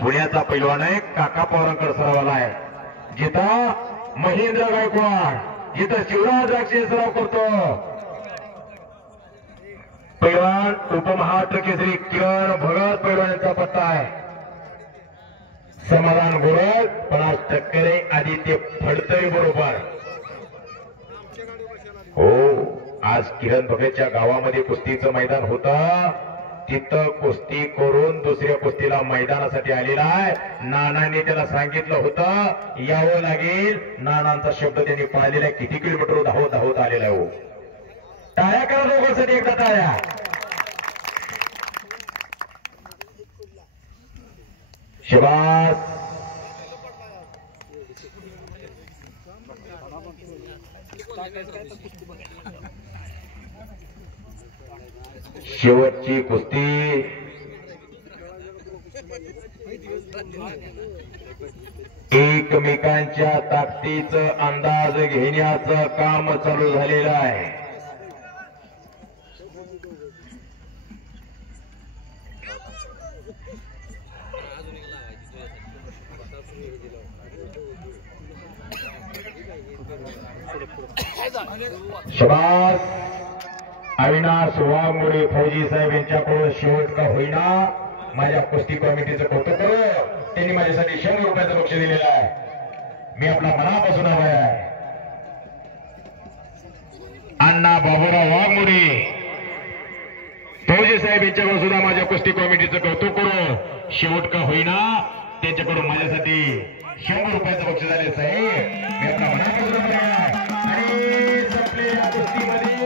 पुण्याचा पैलवान आहे काका पवारांकडे सरावाला आहे. जिथं महेंद्र गायकवाड जिथं शिवराज राक्षे सराव करतो. पैलवान उपमहाराष्ट्र केसरी किरण भगत पैलवान यांचा पत्ता आहे. समाधान गोरल 50% आदित्य फडतरी बरोबर. हो आज किरण भगतच्या गावामध्ये कुस्तीचं मैदान होतं. तिथं कुस्ती करून दुसऱ्या कुस्तीला मैदानासाठी आलेला आहे. नानांनी त्याला सांगितलं होतं यावं लागेल. नानांचा शब्द त्यांनी पाळलेला आहे. किती किलोमीटर धावत धावत आलेला आहे. हो टाळ्या करा दोघांसाठी एकदा टाळ्या. शाबास. शेवटची कुस्ती एकमेकांच्या ताकदीचा अंदाज घेण्याचं काम चालू झालेलं आहे. शाबास. अविनाश वाघमोडे फौजी साहेब यांच्याकडून शेवट का होईना माझ्या कुस्ती कमिटीचं कौतुक करू. त्यांनी माझ्यासाठी 100 रुपयाचं बक्षीस दिलेलं आहे. मी आपला मनापासून आभारी आहे. अण्णा बाबूराव वाघमोडे फौजी साहेब यांच्याकडून सुद्धा माझ्या कुस्ती कमिटीचं कौतुक करू. शेवट का होईना त्यांच्याकडून माझ्यासाठी 100 रुपयाचं बक्षीस आले साहेब. मी आपला मनापासून आभारी आहे. आणि संपलेल्या कुस्तीमध्ये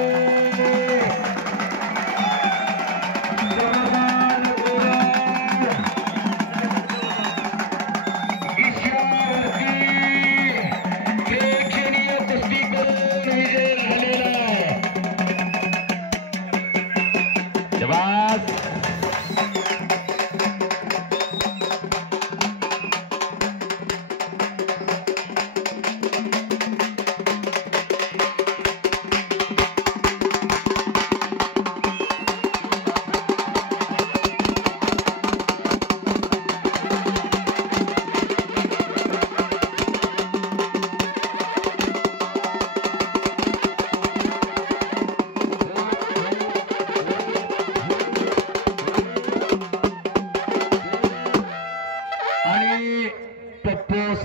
शाबास.